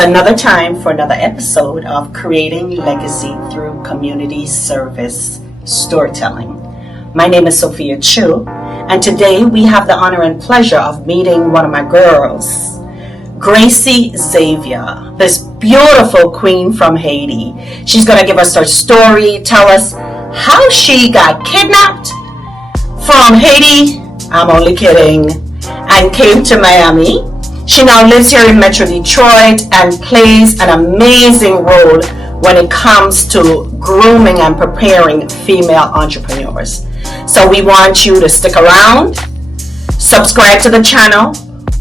another time for another episode of Creating Legacy Through Community Service Storytelling. My name is Sophia Chu, and today we have the honor and pleasure of meeting one of my girls, Gracie Xavier, this beautiful queen from Haiti. She's going to give us her story, tell us how she got kidnapped from Haiti, I'm only kidding, and came to Miami. She now lives here in Metro Detroit and plays an amazing role when it comes to grooming and preparing female entrepreneurs. So we want you to stick around, subscribe to the channel,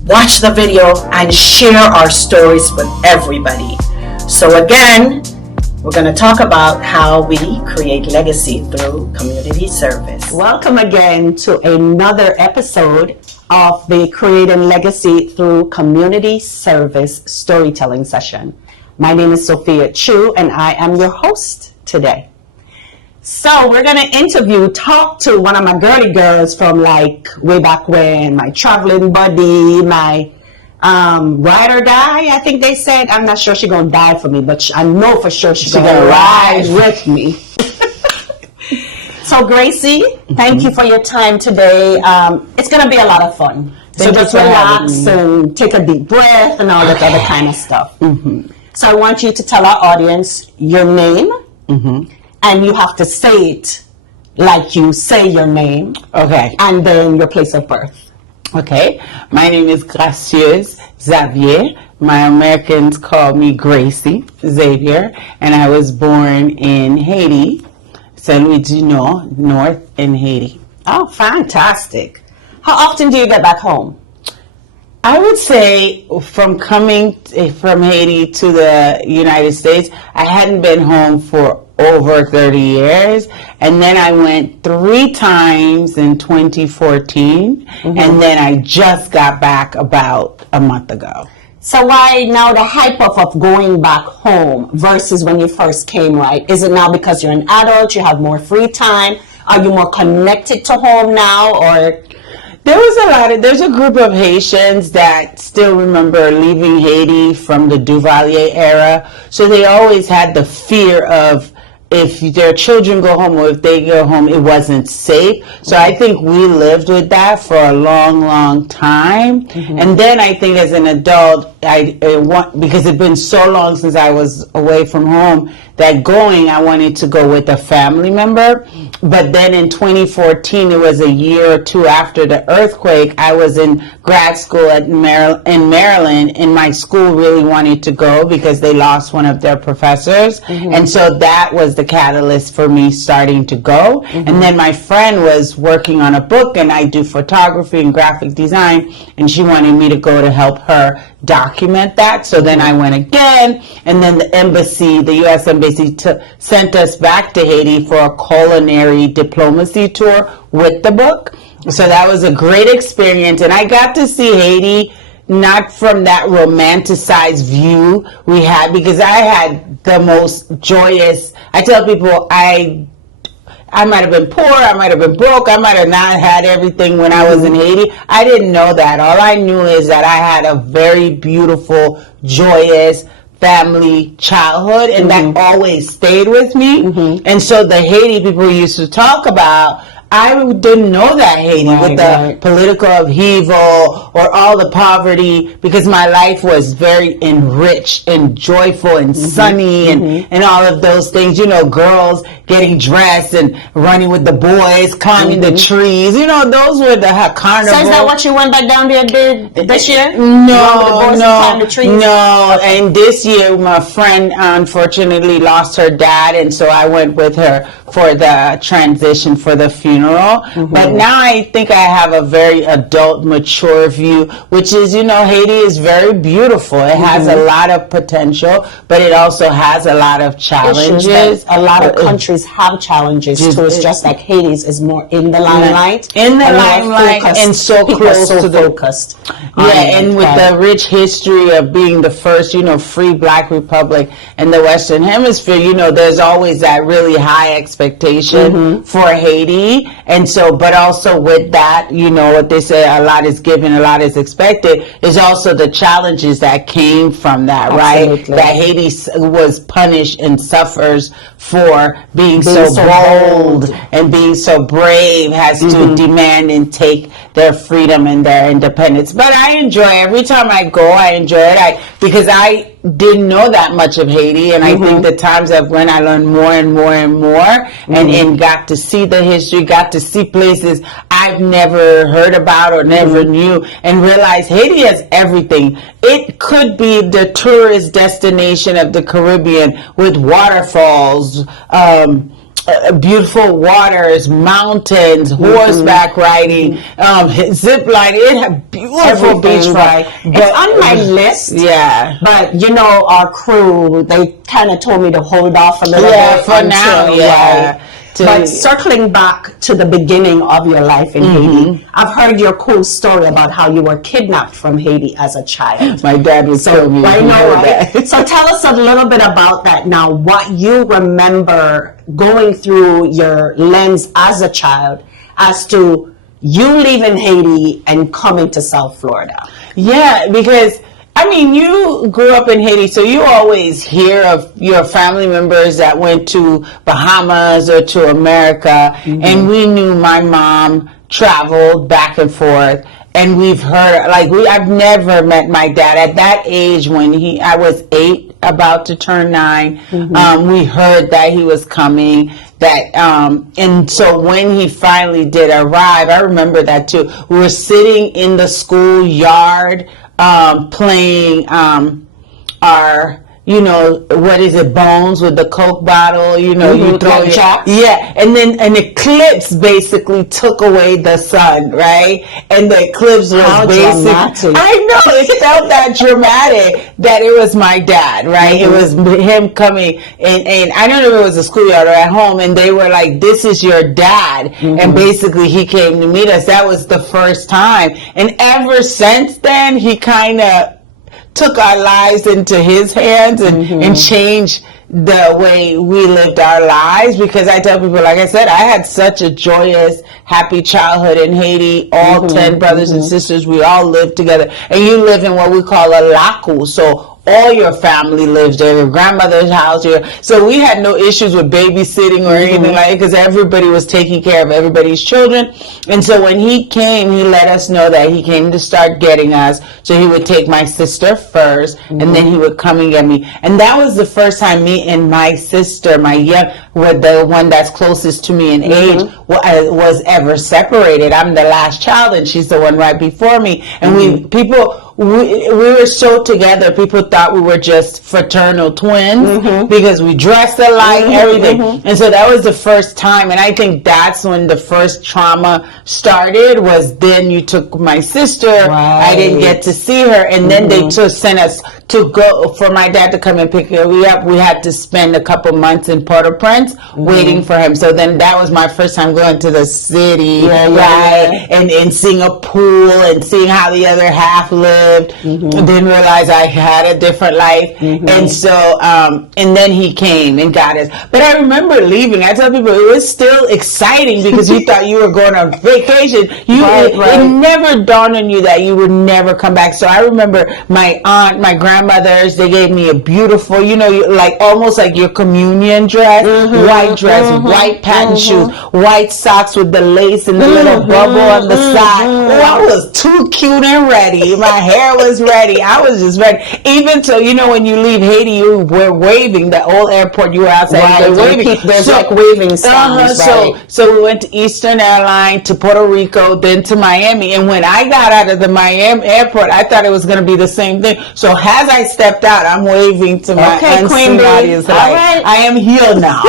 watch the video, and share our stories with everybody. So again, we're going to talk about how we create legacy through community service. Welcome again to another episode of the Creating Legacy Through Community Service Storytelling session. My name is Sophia Chu, and I am your host today. So we're going to talk to one of my girly girls from like way back when, my traveling buddy, my ride or die, I think they said. I'm not sure she's going to die for me, but I know for sure she's going to ride with me. So Gracie, thank you for your time today. It's going to be a lot of fun. So just relax and take a deep breath and all that other kind of stuff. So I want you to tell our audience your name, and you have to say it like you say your name. Okay. And then your place of birth. Okay. My name is Gracie Xavier. My Americans call me Gracie Xavier, and I was born in Haiti, Saint Louis du Nord, North in Haiti. Oh, fantastic. How often do you get back home? I would say from coming from Haiti to the United States, I hadn't been home for over 30 years. And then I went 3 times in 2014. And then I just got back about a month ago. So why now the hype of going back home versus when you first came, right? Is it now because you're an adult, you have more free time? Are you more connected to home now, or? There's a group of Haitians that still remember leaving Haiti from the Duvalier era. So they always had the fear of if their children go home or if they go home, it wasn't safe. So I think we lived with that for a long, long time. And then I think as an adult, because it's been so long since I was away from home, that I wanted to go with a family member. But then in 2014, it was a year or two after the earthquake, I was in grad school in Maryland, and my school really wanted to go because they lost one of their professors. And so that was the catalyst for me starting to go. And then my friend was working on a book, and I do photography and graphic design, and she wanted me to go to help her document that. So then I went again, and then the U.S. Embassy sent us back to Haiti for a culinary diplomacy tour with the book. So that was a great experience, and I got to see Haiti not from that romanticized view we had, because I had the most joyous, I tell people I might have been poor, I might have been broke, I might have not had everything when I was in Haiti. I didn't know that. All I knew is that I had a very beautiful, joyous family childhood, and that always stayed with me. And so the Haiti people used to talk about, I didn't know that Haiti with the political upheaval or all the poverty, because my life was very enriched and joyful and sunny and all of those things. You know, girls getting dressed and running with the boys, climbing the trees. You know, those were the carnival. So is that what you went back down there did this year? No. And this year, my friend unfortunately lost her dad, and so I went with her for the transition, for the funeral. But now I think I have a very adult, mature view, which is, you know, Haiti is very beautiful. It has a lot of potential, but it also has a lot of challenges. A lot of countries have challenges too. It's just like Haiti's is more in the limelight. And so close to the focused. And with the rich history of being the first, you know, free Black republic in the Western Hemisphere, you know, there's always that really high expectation for Haiti. And so, but also with that, you know what they say, a lot is given, a lot is expected, is also the challenges that came from that, Absolutely. right? That Haiti was punished and suffers for being so bold and being so brave, has to demand and take their freedom and their independence. But I enjoy, every time I go, I enjoy it, because I didn't know that much of Haiti, and I think the times that when I learned more and more and more, and got to see the history, got to see places I've never heard about or never knew, and realized Haiti has everything. It could be the tourist destination of the Caribbean with waterfalls, beautiful waters, mountains, horseback riding, zip lining. It had beautiful beachfront. It's on my list. Yeah. But, you know, our crew, they kind of told me to hold off a little bit. For now, yeah. But circling back to the beginning of your life in Haiti, I've heard your cool story about how you were kidnapped from Haiti as a child. My dad would tell me. I know, right? So tell us a little bit about that now, what you remember going through your lens as a child as to you leaving Haiti and coming to South Florida. Yeah, because I mean, you grew up in Haiti, so you always hear of your family members that went to Bahamas or to America, and we knew my mom traveled back and forth, and we've heard, like, I've never met my dad at that age when I was 8, about to turn 9. We heard that he was coming. And so when he finally did arrive, I remember that too. We were sitting in the schoolyard, playing our, you know, what is it, bones with the Coke bottle, you know, you throw it. Yeah, and then an eclipse basically took away the sun, right? And the eclipse was basically, I know, it felt that dramatic that it was my dad, right? It was him coming, and I don't know if it was a schoolyard or at home, and they were like, this is your dad. And basically he came to meet us. That was the first time. And ever since then, he kind of took our lives into his hands and changed the way we lived our lives, because I tell people, like I said, I had such a joyous, happy childhood in Haiti. All 10 brothers and sisters, we all lived together. And you live in what we call a laku, so all your family lives there, your grandmother's house here. So we had no issues with babysitting or anything like it, because everybody was taking care of everybody's children. And so when he came, he let us know that he came to start getting us. So he would take my sister first, and then he would come and get me. And that was the first time me and my sister, with the one that's closest to me in age, was ever separated. I'm the last child, and she's the one right before me. And we were so together. People thought we were just fraternal twins because we dressed alike, everything. And so that was the first time. And I think that's when the first trauma started, was then you took my sister. I didn't get to see her. And then they sent us to go, for my dad to come and pick her up. We had to spend a couple months in Port-au-Prince waiting for him. So then that was my first time going to the city, and seeing a pool and seeing how the other half lived. Didn't realize I had a different life. And so and then he came and got us. But I remember leaving. I tell people, it was still exciting because you thought you were going on vacation. It never dawned on you that you would never come back. So I remember my aunt, my grandmothers, they gave me a beautiful, you know, like almost like your communion dress, white dress, white patent shoes, white socks with the lace and the little bubble on the side. Oh, I was too cute and ready. My hair was ready. I was just ready. Even so, you know, when you leave Haiti, you were waving. The old airport, you were outside, waving. There's like waving signs, So we went to Eastern Airlines, to Puerto Rico, then to Miami. And when I got out of the Miami airport, I thought it was going to be the same thing. So as I stepped out, I'm waving to my unseen audience, like, I am here now,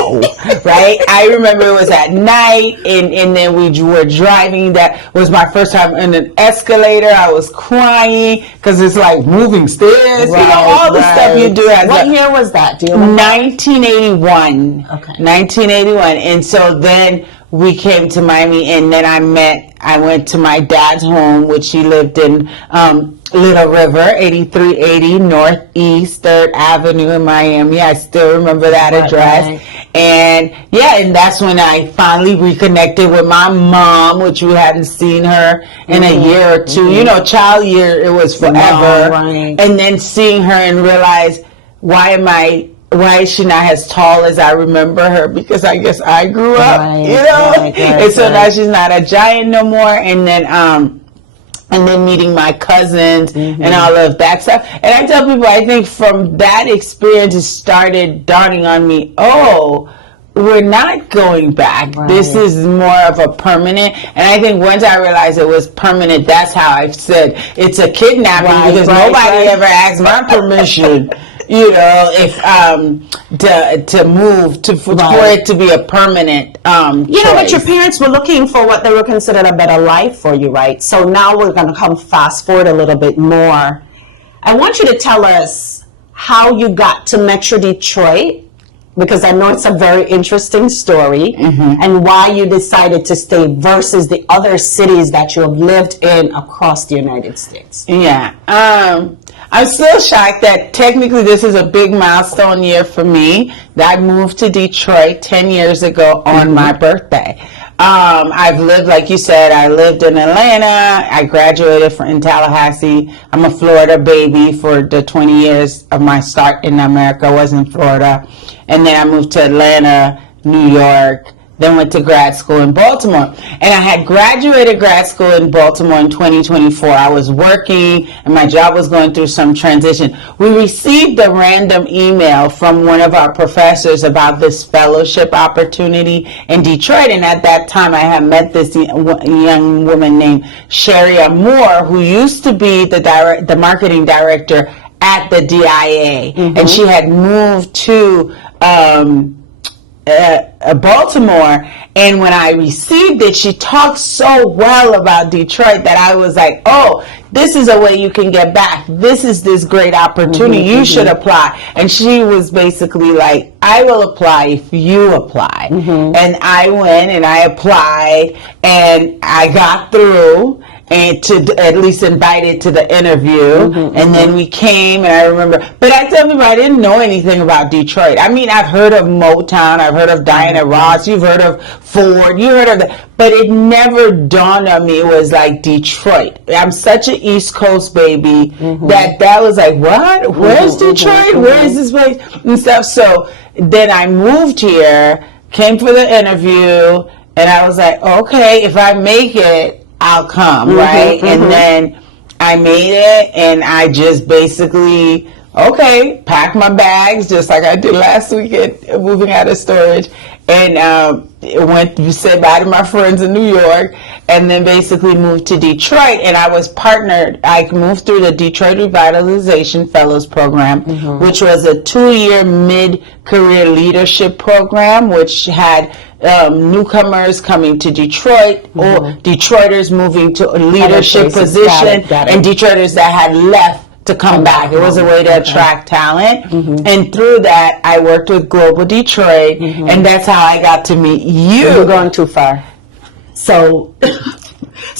right? I remember it was at night, and then we were driving. That was my first time in an escalator. I was crying because it's like moving stairs, you know, all the stuff you do. What year was that? Do you 1981. Okay. 1981. And so then we came to Miami, and then I went to my dad's home, which he lived in Little River, 8380 Northeast 3rd Avenue in Miami. I still remember that address. And and that's when I finally reconnected with my mom, which we hadn't seen her in a year or two. You know, child year, it was forever. Right. And then seeing her and realize, why is she not as tall as I remember her? Because I guess I grew up, and so now she's not a giant no more. And then meeting my cousins and all of that stuff. And I tell people, I think from that experience, it started dawning on me, we're not going back. Right. This is more of a permanent. And I think once I realized it was permanent, that's how I've said it's a kidnapping, because nobody ever asked my permission. If to move for it to be a permanent choice. But your parents were looking for what they were considered a better life for you, right? So now we're going to come fast forward a little bit more. I want you to tell us how you got to Metro Detroit, because I know it's a very interesting story, and why you decided to stay versus the other cities that you have lived in across the United States. Yeah. I'm still shocked that technically this is a big milestone year for me. That I moved to Detroit 10 years ago on my birthday. I've lived, like you said, I lived in Atlanta. I graduated in Tallahassee. I'm a Florida baby for the 20 years of my start in America. I was in Florida. And then I moved to Atlanta, New York, then went to grad school in Baltimore. And I had graduated grad school in Baltimore in 2024. I was working and my job was going through some transition. We received a random email from one of our professors about this fellowship opportunity in Detroit. And at that time, I had met this young woman named Sherry Moore, who used to be the marketing director at the DIA. And she had moved to Baltimore, and when I received it, she talked so well about Detroit that I was like, this is a way you can get back. This is this great opportunity. You should apply. And she was basically like, I will apply if you apply. And I went and I applied, and I got through, and to at least invited to the interview. And then we came, and I remember, but I tell people I didn't know anything about Detroit. I mean, I've heard of Motown, I've heard of Diana Ross, you've heard of Ford, you heard of that, but it never dawned on me it was like Detroit. I'm such an East Coast baby that was like, what? Where's Detroit? Where is this place? And stuff. So then I moved here, came for the interview, and I was like, okay, if I make it, I'll come, right? And then I made it, and I just basically, packed my bags just like I did last weekend, moving out of storage, and went to say bye to my friends in New York, and then basically moved to Detroit. And I was partnered. I moved through the Detroit Revitalization Fellows Program, which was a 2-year mid-career leadership program, which had newcomers coming to Detroit, or Detroiters moving to a leadership position, and Detroiters that had left to come back. It was a way to attract talent. And through that, I worked with Global Detroit, and that's how I got to meet you. You're going too far. So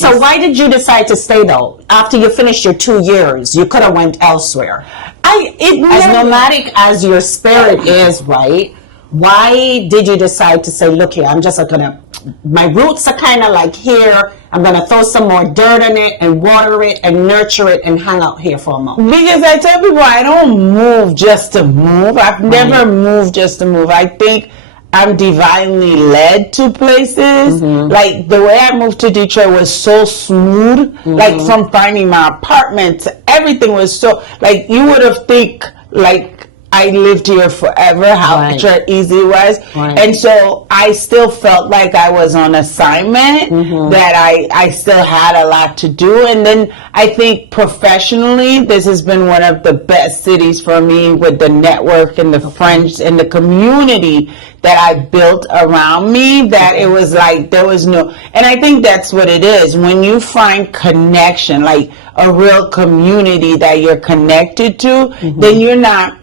why did you decide to stay, though? After you finished your 2 years, you could have went elsewhere. As nomadic as your spirit is, right? Why did you decide to say, look here, I'm just gonna, my roots are kind of like here, I'm gonna throw some more dirt in it and water it and nurture it and hang out here for a moment? Because I tell people I don't move just to move. I've never moved just to move. I think I'm divinely led to places. Like the way I moved to Detroit was so smooth. Like from finding my apartment to everything was so, like you would have think like I lived here forever, how easy it was. And so I still felt like I was on assignment, that I still had a lot to do. And then I think professionally, this has been one of the best cities for me, with the network and the friends and the community that I built around me, that it was like there was no, and I think that's what it is. When you find connection, like a real community that you're connected to, then you're not,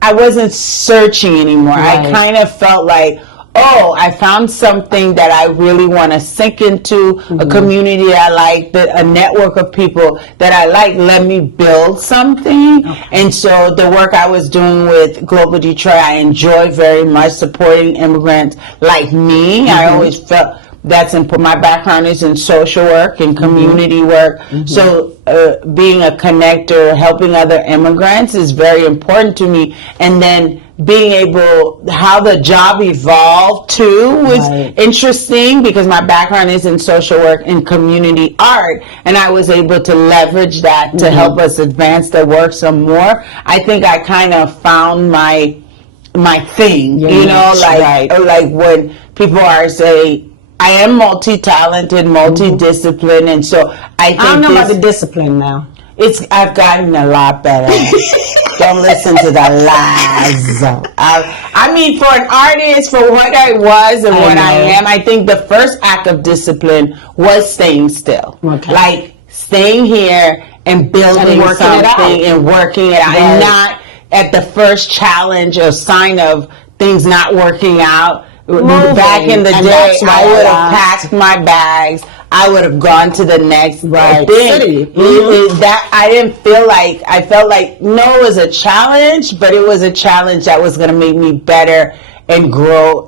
I wasn't searching anymore. I kind of felt like, oh, I found something that I really want to sink into, a community I like, a network of people that I like. Let me build something. And so the work I was doing with Global Detroit, I enjoy very much supporting immigrants like me. I always felt that's important. My background is in social work and community work. So being a connector, helping other immigrants is very important to me. And then being able, how the job evolved too was interesting, because my background is in social work and community art, and I was able to leverage that to help us advance the work some more. I think I kind of found my thing, like when people are say, I am multi-talented, multi-disciplined, and so I think I don't know about the discipline now. I've gotten a lot better. Don't listen to the lies. I mean, for an artist, for what I was and what I am, I think the first act of discipline was staying still. Like staying here and building something and working it out. And not at the first challenge or sign of things not working out. Back in the day, I would have packed my bags. I would have gone to the next thing. That I didn't feel like. I felt like no, it was a challenge, but it was a challenge that was going to make me better and grow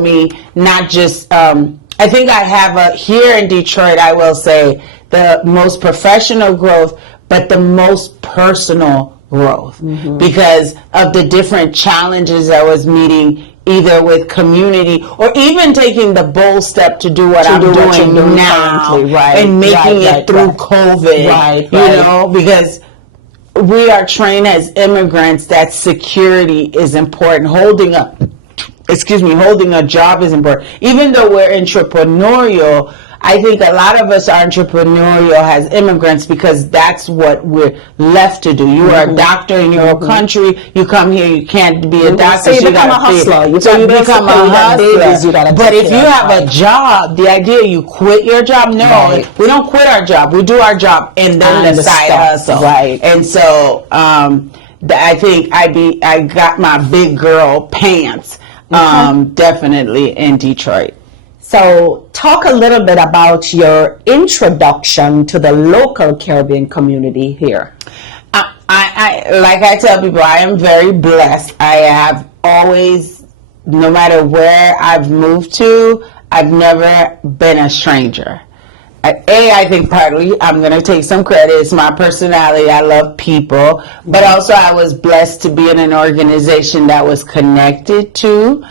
me. Not just. I think I have here in Detroit, I will say, the most professional growth, but the most personal growth because of the different challenges I was meeting, either with community or even taking the bold step to do what I'm doing now and making it through COVID, you know, because we are trained as immigrants that security is important. Holding a job is important. Even though we're entrepreneurial, I think a lot of us are entrepreneurial as immigrants because that's what we're left to do. You are a doctor in your own country. You come here, you can't be a doctor. So you become a hustler. So you become a hustler. But if you have a job, the idea you quit your job, no, we don't quit our job. We do our job and then the side hustle. And so I think I got my big girl pants definitely in Detroit. So talk a little bit about your introduction to the local Caribbean community here. I like I tell people, I am very blessed. I have always, no matter where I've moved to, I've never been a stranger. I think partly I'm going to take some credit. It's my personality. I love people. But also I was blessed to be in an organization that was connected to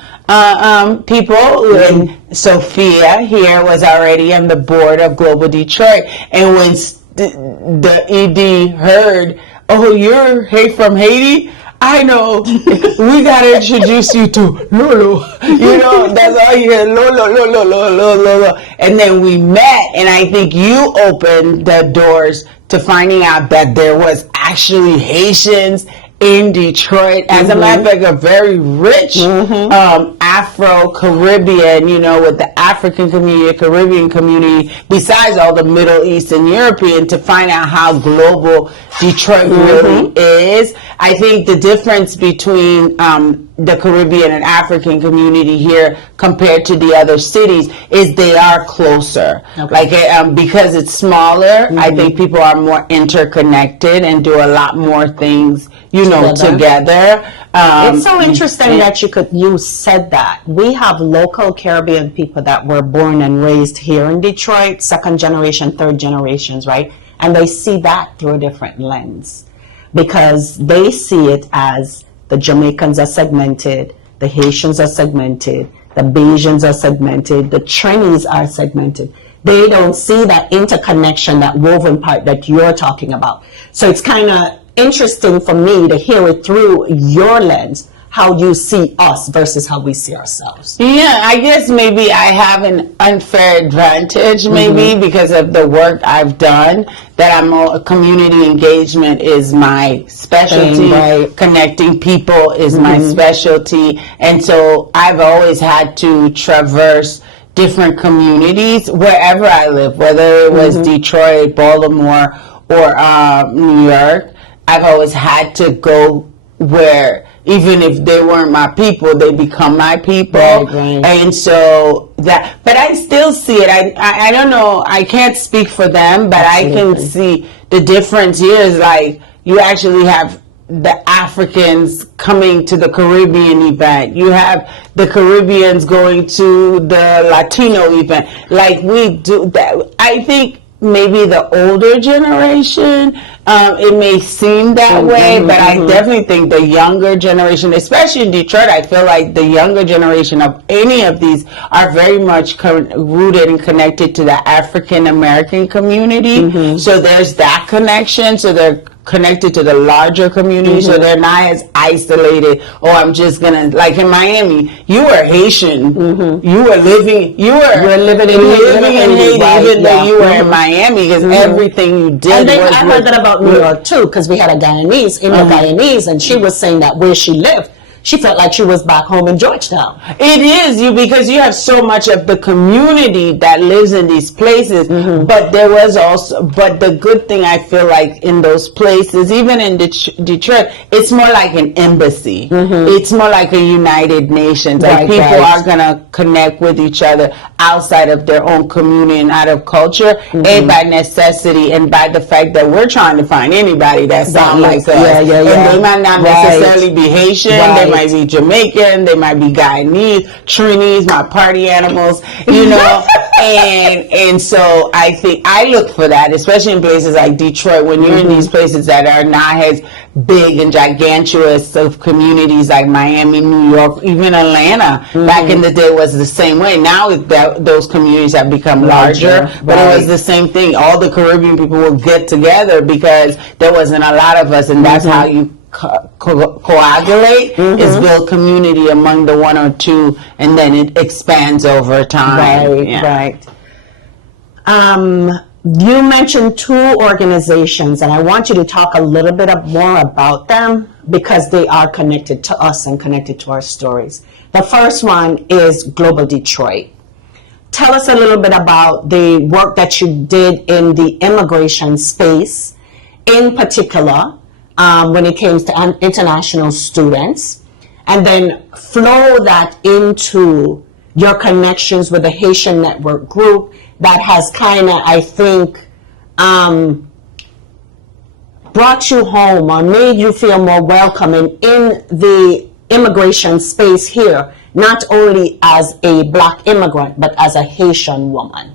people. And Sophia here was already on the board of Global Detroit. And when the ED heard, oh, you're from Haiti? I know. We got to introduce you to Lolo. You know, that's all you hear. Lolo. And then we met, and I think you opened the doors to finding out that there was actually Haitians in Detroit. As a matter of fact, a very rich Afro-Caribbean, you know, with the African community, Caribbean community, besides all the Middle East and European, to find out how global Detroit really is. I think the difference between the Caribbean and African community here compared to the other cities is they are closer. Like because it's smaller, I think people are more interconnected and do a lot more things, you know, together. It's so interesting that you said that. We have local Caribbean people that were born and raised here in Detroit, second generation, third generations, right? And they see that through a different lens because they see it as the Jamaicans are segmented, the Haitians are segmented, the Bajans are segmented, the Trinis are segmented. They don't see that interconnection, that woven part that you're talking about. So it's kind of interesting for me to hear it through your lens, how you see us versus how we see ourselves. Yeah, I guess maybe I have an unfair advantage, maybe because of the work I've done, that community engagement is my specialty, connecting people is my specialty, and so I've always had to traverse different communities wherever I live, whether it was Detroit, Baltimore, or New York. I've always had to go where even if they weren't my people, they become my people. Right. And so that, but I still see it. I don't know. I can't speak for them, but Absolutely. I can see the difference here is like you actually have the Africans coming to the Caribbean event. You have the Caribbeans going to the Latino event. Like we do that. I think maybe the older generation, it may seem that way, but I definitely think the younger generation, especially in Detroit, I feel like the younger generation of any of these are very much rooted and connected to the African American community. So there's that connection. So they're connected to the larger community, so they're not as isolated. Oh, I'm just gonna, like in Miami, you were Haitian, you were living in Haiti, right, even though you were in Miami, because everything you did And then was I heard that about New York too, because we had a Guyanese, Guyanese, and she was saying that where she lived, she felt like she was back home in Georgetown. It is because you have so much of the community that lives in these places. But there was also, but the good thing I feel like in those places, even in Detroit, it's more like an embassy. It's more like a United Nations. Like people are gonna connect with each other outside of their own community and out of culture, and by necessity, and by the fact that we're trying to find anybody that sounds like us. And they might not necessarily be Haitian. They might be Jamaican, they might be Guyanese, Trinis, my party animals, you know. and so I think I look for that, especially in places like Detroit, when you're in these places that are not as big and gigantuous of communities like Miami, New York, even Atlanta. Back in the day was the same way. Now those communities have become larger, but it was the same thing. All the Caribbean people would get together because there wasn't a lot of us, and that's how you coagulate, is build community among the one or two, and then it expands over time. Right. You mentioned two organizations, and I want you to talk a little bit more about them because they are connected to us and connected to our stories. The first one is Global Detroit. Tell us a little bit about the work that you did in the immigration space, in particular, when it came to international students, and then flow that into your connections with the Haitian Network Group that has kind of, I think, brought you home or made you feel more welcoming in the immigration space here, not only as a Black immigrant, but as a Haitian woman.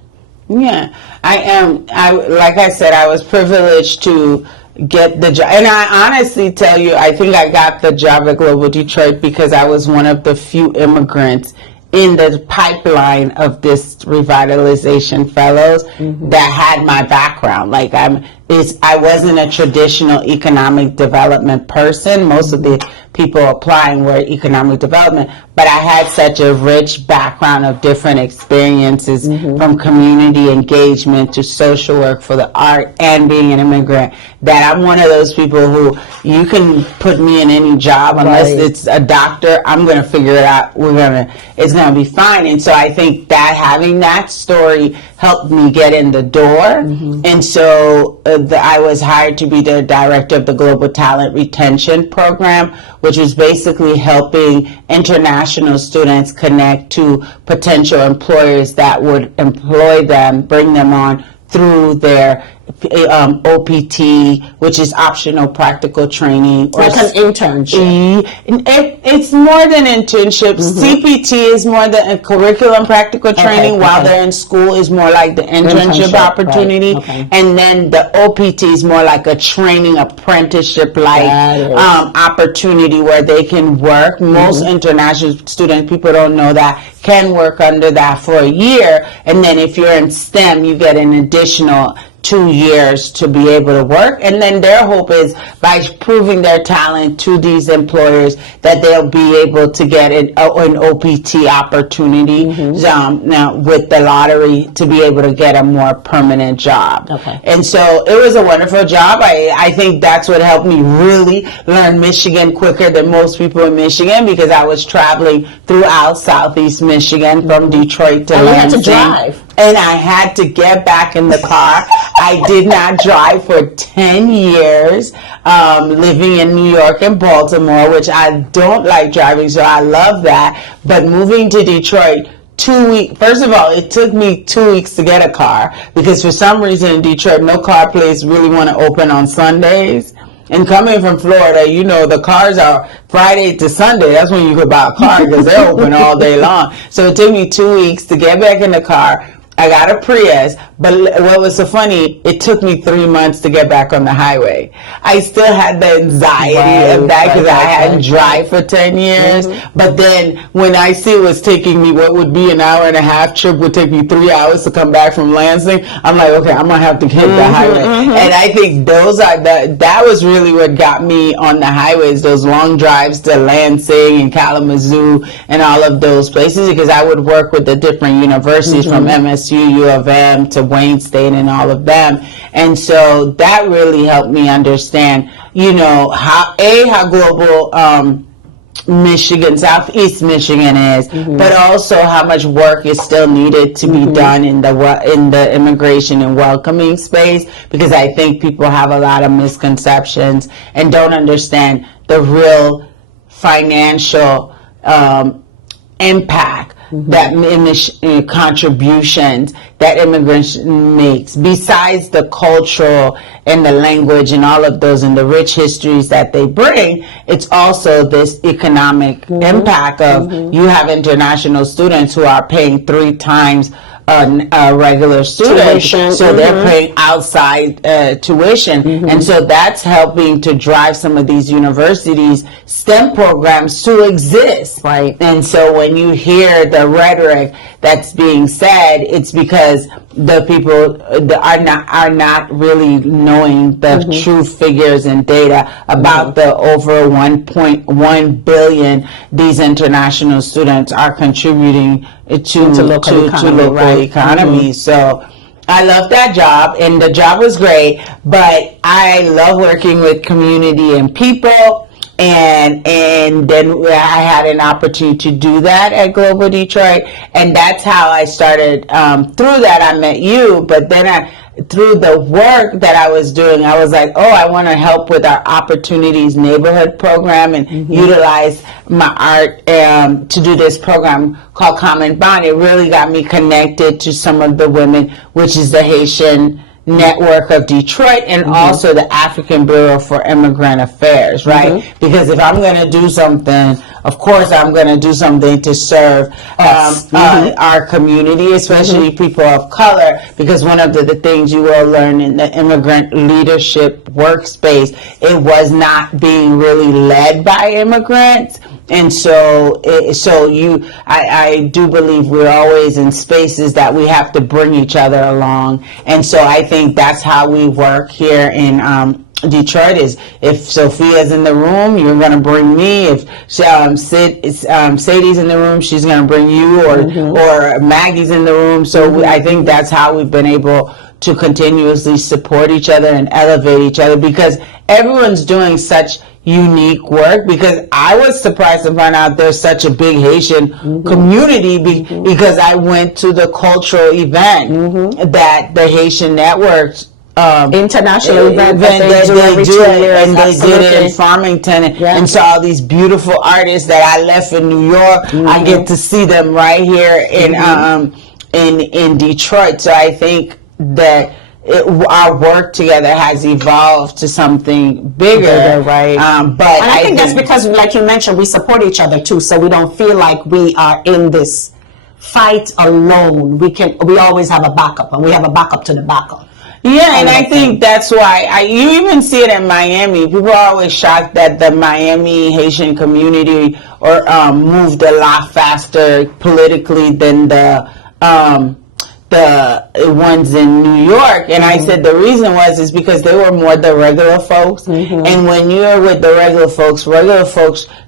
Yeah, like I said, I was privileged to get the job, and I honestly tell you, I think I got the job at Global Detroit because I was one of the few immigrants in the pipeline of this revitalization fellows that had my background. Like I wasn't a traditional economic development person. Most of the people applying were economic development, but I had such a rich background of different experiences, from community engagement to social work for the art and being an immigrant, that I'm one of those people who you can put me in any job unless it's a doctor, I'm going to figure it out. It's going to be fine. And so I think that having that story helped me get in the door. And so I was hired to be the director of the Global Talent Retention Program, which was basically helping international students connect to potential employers that would employ them, bring them on through their OPT, which is optional practical training, or like an internship. It's more than internships. CPT is more than a curriculum practical training, while they're in school is more like the internship opportunity. And then the OPT is more like a training apprenticeship opportunity where they can work. Most international students, people don't know that, can work under that for a year, and then if you're in STEM, you get an additional 2 years to be able to work. And then their hope is by proving their talent to these employers that they'll be able to get an OPT opportunity now with the lottery to be able to get a more permanent job. And so it was a wonderful job. I think that's what helped me really learn Michigan quicker than most people in Michigan, because I was traveling throughout Southeast Michigan from Detroit to Lansing. You had to drive. and I had to get back in the car. I did not drive for 10 years, living in New York and Baltimore, which I don't like driving, so I love that. But moving to Detroit, 2 weeks. First of all, it took me 2 weeks to get a car because for some reason in Detroit, no car place really want to open on Sundays. And coming from Florida, you know, the cars are Friday to Sunday. That's when you could buy a car because they're open all day long. So it took me 2 weeks to get back in the car. I got a Prius, but what was so funny, it took me 3 months to get back on the highway. I still had the anxiety of that because I hadn't driven for 10 years. But then when I see it was taking me, what would be an hour and a half trip would take me 3 hours to come back from Lansing, I'm like, okay, I'm going to have to hit the highway. And I think those are that was really what got me on the highways, those long drives to Lansing and Kalamazoo and all of those places, because I would work with the different universities from MSU, U of M to Wayne State and all of them. And so that really helped me understand, you know, how global Michigan, Southeast Michigan is, but also how much work is still needed to be done in the immigration and welcoming space, because I think people have a lot of misconceptions and don't understand the real financial impact that contributions that immigration makes, besides the cultural and the language and all of those and the rich histories that they bring. It's also this economic impact of you have international students who are paying 3 times a regular student, tuition. So they're paying outside tuition, and so that's helping to drive some of these universities' STEM programs to exist. Right. And so when you hear the rhetoric that's being said, it's because the people are not really knowing the true figures and data about the over 1.1 billion these international students are contributing to local economy. So I love that job, and the job was great, but I love working with community and people. And then I had an opportunity to do that at Global Detroit, and that's how I started. Through that, I met you, but then through the work that I was doing, I was like, oh, I want to help with our Opportunities Neighborhood program and utilize my art to do this program called Common Bond. It really got me connected to some of the women, which is the Haitian Network of Detroit, and also the African Bureau for Immigrant Affairs, right? Because if I'm going to do something, of course I'm going to do something to serve our community, especially people of color, because one of the things you will learn in the immigrant leadership workspace, it was not being really led by immigrants. And so I do believe we're always in spaces that we have to bring each other along. And so I think that's how we work here in Detroit. Is if Sophia's in the room, you're going to bring me. If Sadie's in the room, she's going to bring you, or Maggie's in the room. So I think that's how we've been able to continuously support each other and elevate each other, because everyone's doing such unique work. Because I was surprised to find out there's such a big Haitian community because I went to the cultural event that the Haitian Network international event that they do every 2 years, and they did it in Farmington, and saw all these beautiful artists that I left in New York. I get to see them right here in Detroit. So I think that our work together has evolved to something bigger, right? But I think that's because, like you mentioned, we support each other too, so we don't feel like we are in this fight alone. We always have a backup, and we have a backup to the backup. Yeah, and I think that's why you even see it in Miami. People are always shocked that the Miami Haitian community moved a lot faster politically than the ones in New York. And I said the reason is because they were more the regular folks. And when you're with the regular folks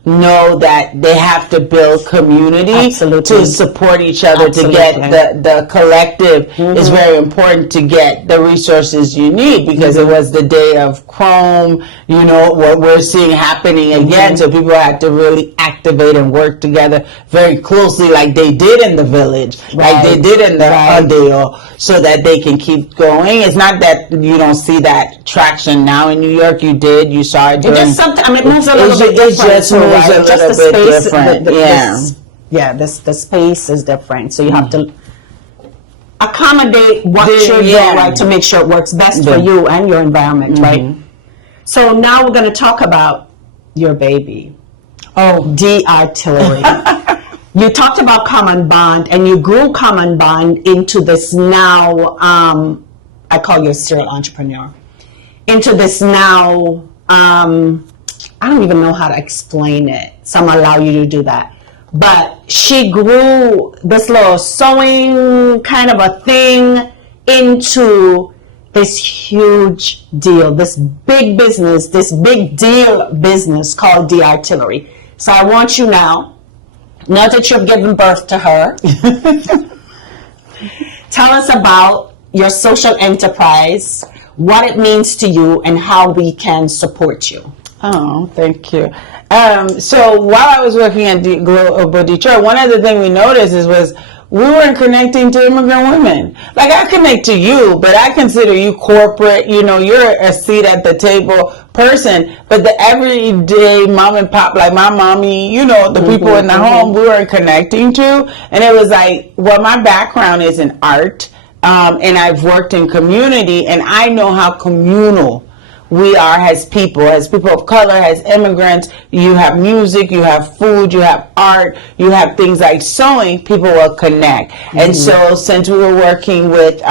know that they have to build community to support each other, to get the collective is very important to get the resources you need, because it was the day of Chrome, what we're seeing happening again. So people had to really activate and work together very closely, like they did in the village, like they did in the deal so that they can keep going. It's not that you don't see that traction now in New York. You did. You saw it. It just sometimes it moves a little bit It different. just moves a little bit different. Yeah. The space is different. So you have to accommodate what you're doing, right, to make sure it works best for you and your environment, right? So now we're going to talk about your baby. Oh, D-Artillery. You talked about Common Bond, and you grew Common Bond into this now, I call you a serial entrepreneur, into this now, I don't even know how to explain it, so I'm going to allow you to do that. But she grew this little sewing kind of a thing into this huge deal, this big business, this big deal business called D-Artillery. So I want you now that you've given birth to her, tell us about your social enterprise, what it means to you, and how we can support you. Oh, thank you. So while I was working at Global Detroit, one of the things we noticed was we weren't connecting to immigrant women. Like, I connect to you, but I consider you corporate. You know, you're a seat at the table person. But the everyday mom and pop, like my mommy, you know, the people in the home, we weren't connecting to. And it was like, well, my background is in art, and I've worked in community, and I know how communal we are as people of color, as immigrants. You have music, you have food, you have art, you have things like sewing. People will connect. And so since we were working with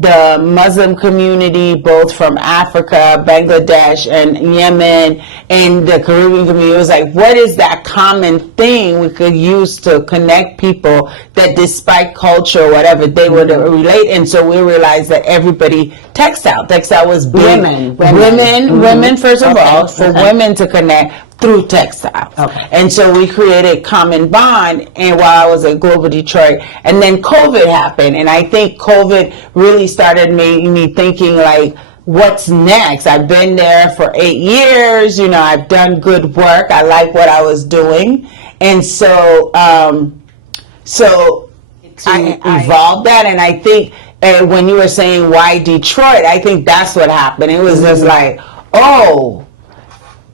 the Muslim community, both from Africa, Bangladesh, and Yemen, and the Caribbean community, it was like, what is that common thing we could use to connect people that despite culture or whatever, they would relate? And so we realized that everybody, textile was big. Women first of all, for women to connect through textile. And so we created Common Bond, and while I was at Global Detroit, and then COVID happened, and I think COVID really started making me thinking, like, what's next? I've been there for 8 years, you know, I've done good work, I like what I was doing, and so I evolved that. And I think when you were saying why Detroit, I think that's what happened. It was just like, oh,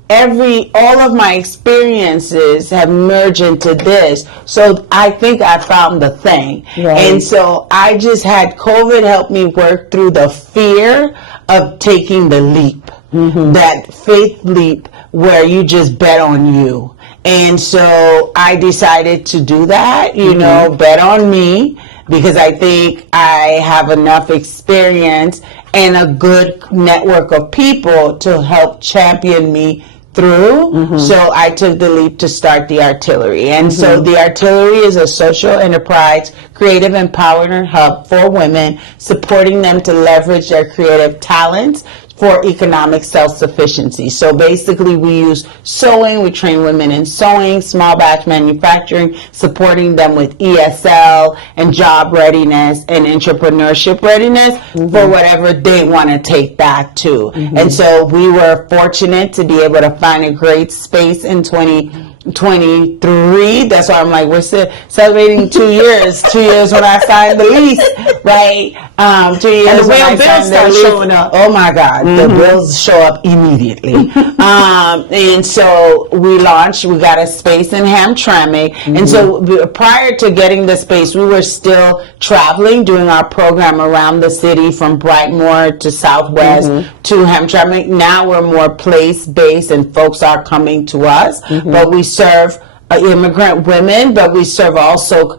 all of my experiences have merged into this. So I think I found the thing. Right. And so I just had COVID help me work through the fear of taking the leap, that faith leap where you just bet on you. And so I decided to do that, you know, bet on me, because I think I have enough experience and a good network of people to help champion me through. So I took the leap to start D-Artillery. And so D-Artillery is a social enterprise, creative empowerment hub for women, supporting them to leverage their creative talents for economic self-sufficiency. So basically we use sewing, we train women in sewing, small batch manufacturing, supporting them with ESL and job readiness and entrepreneurship readiness for whatever they want to take that to. And so we were fortunate to be able to find a great space in 2023. That's why I'm like, we're celebrating 2 years. 2 years when I signed the lease, right? 2 years and the when I bills signed start the lease. showing up. Oh my God, the bills show up immediately. And so we got a space in Hamtramck. And so prior to getting the space, we were still traveling, doing our program around the city from Brightmoor to Southwest to Hamtramck. Now we're more place-based and folks are coming to us, but we serve immigrant women, but we serve also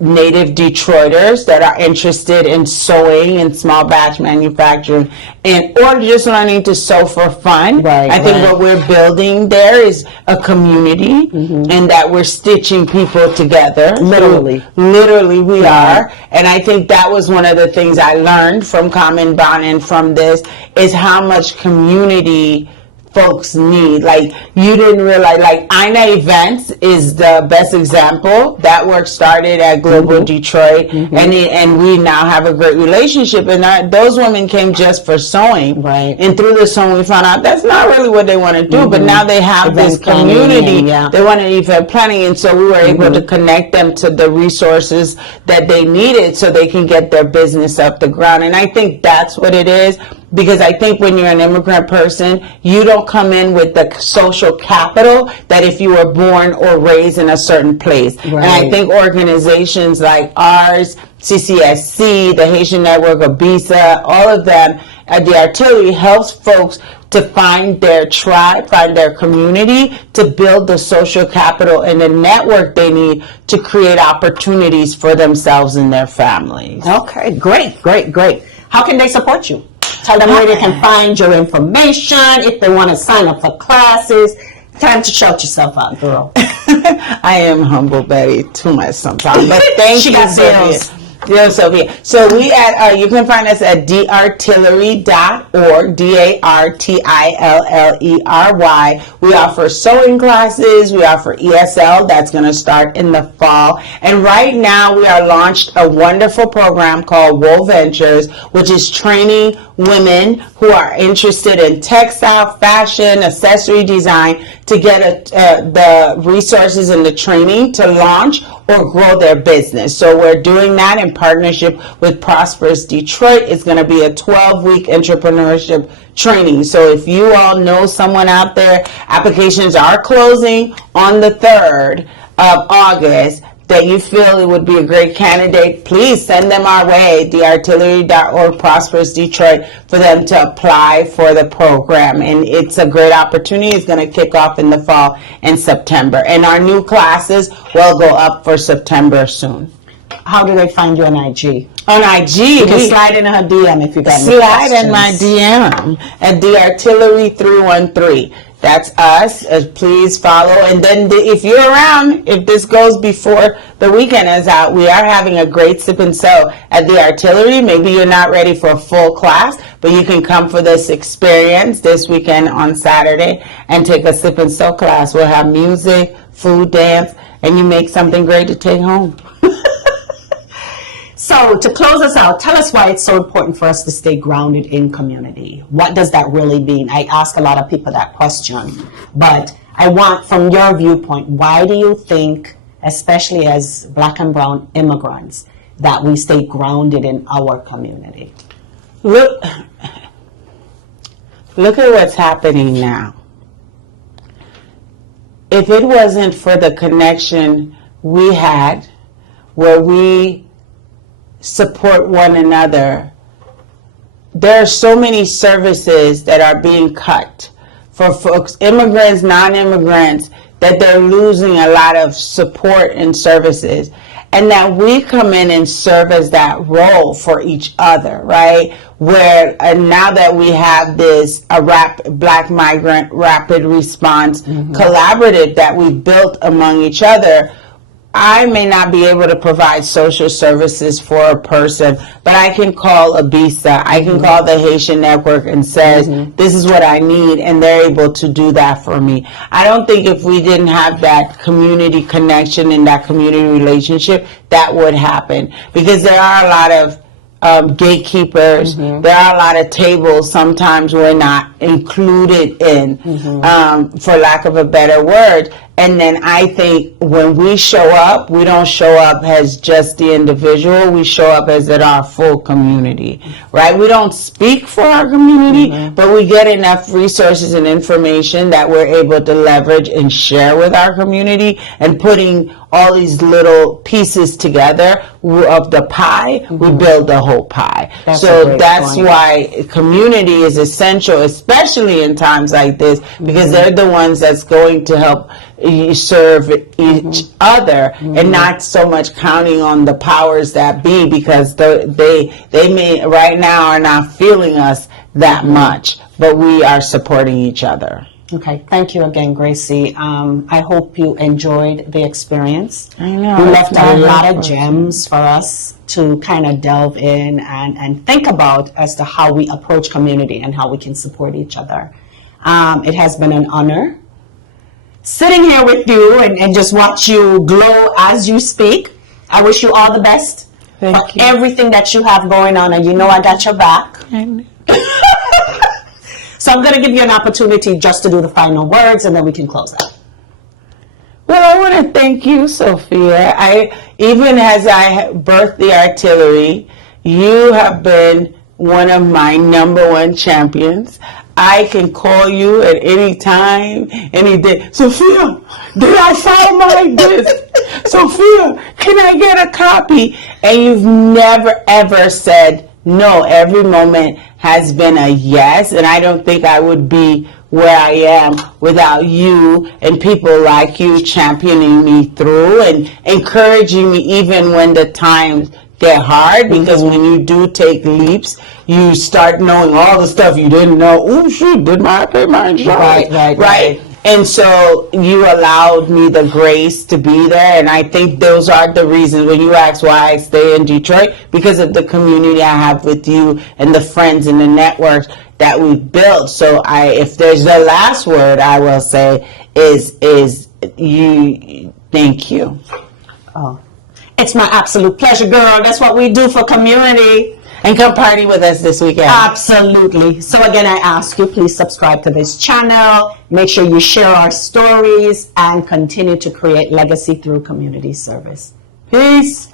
native Detroiters that are interested in sewing and small batch manufacturing, or just learning to sew for fun. I think what we're building there is a community, and that we're stitching people together. Literally we are. And I think that was one of the things I learned from Common Bond and from this, is how much community folks need. Like, you didn't realize, like, Ina Events is the best example. That work started at Global Detroit, and we now have a great relationship. And those women came just for sewing. Right. And through the sewing, we found out that's not really what they want to do, but now they have this community. They want to event planning, and so we were able to connect them to the resources that they needed so they can get their business up the ground. And I think that's what it is. Because I think when you're an immigrant person, you don't come in with the social capital that if you were born or raised in a certain place. Right. And I think organizations like ours, CCSC, the Haitian Network of BISA, all of them, the Artillery helps folks to find their tribe, find their community, to build the social capital and the network they need to create opportunities for themselves and their families. Okay, great. How can they support you? Tell them where they can find your information, if they want to sign up for classes. Time to shout yourself out, girl. I am humble, Betty, too much sometimes. But thank she you, got Sophia. Yeah, Sophia. So we you can find us at dartillery.org, DARTILLERY. We offer sewing classes. We offer ESL. That's going to start in the fall. And right now we are launched a wonderful program called Wool Ventures, which is training women who are interested in textile, fashion, accessory design to get the resources and the training to launch or grow their business. So we're doing that in partnership with Prosperous Detroit. It's going to be a 12-week entrepreneurship training. So if you all know someone out there, applications are closing on the 3rd of August, that you feel it would be a great candidate, please send them our way, theartillery.org, Prosperous Detroit, for them to apply for the program. And it's a great opportunity. It's going to kick off in the fall and September. And our new classes will go up for September soon. How do they find you on IG? On IG, you can slide in her DM if you got any questions. Slide in my DM at theartillery313. That's us. Please follow. And then if you're around, if this goes before the weekend is out, we are having a great sip and sew at the Artillery. Maybe you're not ready for a full class, but you can come for this experience this weekend on Saturday and take a sip and sew class. We'll have music, food, dance, and you make something great to take home. So to close us out, tell us why it's so important for us to stay grounded in community. What does that really mean? I ask a lot of people that question, but I want, from your viewpoint, why do you think, especially as Black and brown immigrants, that we stay grounded in our community? Look at what's happening now. If it wasn't for the connection we had, where we support one another, there are so many services that are being cut for folks, immigrants, non-immigrants, that they're losing a lot of support and services, and that we come in and serve as that role for each other, right? Where now that we have this Black Migrant Rapid Response collaborative that we built among each other, I may not be able to provide social services for a person, but I can call a BISA, I can call the Haitian Network and says, this is what I need, and they're able to do that for me. I don't think if we didn't have that community connection and that community relationship, that would happen. Because there are a lot of gatekeepers, there are a lot of tables sometimes we're not included in, for lack of a better word. And then I think when we show up, we don't show up as just the individual, we show up as our full community, right? We don't speak for our community, but we get enough resources and information that we're able to leverage and share with our community, and putting all these little pieces together of the pie, we build the whole pie. So that's why community is essential, especially in times like this, because they're the ones that's going to help serve each other, and not so much counting on the powers that be, because they may right now are not feeling us that much, but we are supporting each other. Okay, thank you again, Gracie. I hope you enjoyed the experience. I know. You left out a lot of gems for us to kind of delve in and think about as to how we approach community and how we can support each other. It has been an honor sitting here with you and just watch you glow as you speak. I wish you all the best for everything that you have going on, and you know I got your back. So I'm going to give you an opportunity just to do the final words, and then we can close out. Well, I want to thank you, Sophia. Even as I birthed the artillery, you have been one of my number one champions. I can call you at any time, any day. Sophia, did I find my disc? Sophia, can I get a copy? And you've never, ever said no. Every moment has been a yes, and I don't think I would be where I am without you and people like you championing me through and encouraging me even when the times get hard, because when you do take leaps, you start knowing all the stuff you didn't know. Oh shoot, did my pay my insurance? Right. And so you allowed me the grace to be there, and I think those are the reasons when you ask why I stay in Detroit, because of the community I have with you and the friends and the networks that we've built. So if there's the last word I will say is you. Thank you. Oh, it's my absolute pleasure, girl. That's what we do for community. And come party with us this weekend. Absolutely. So again, I ask you, please subscribe to this channel. Make sure you share our stories and continue to create legacy through community service. Peace.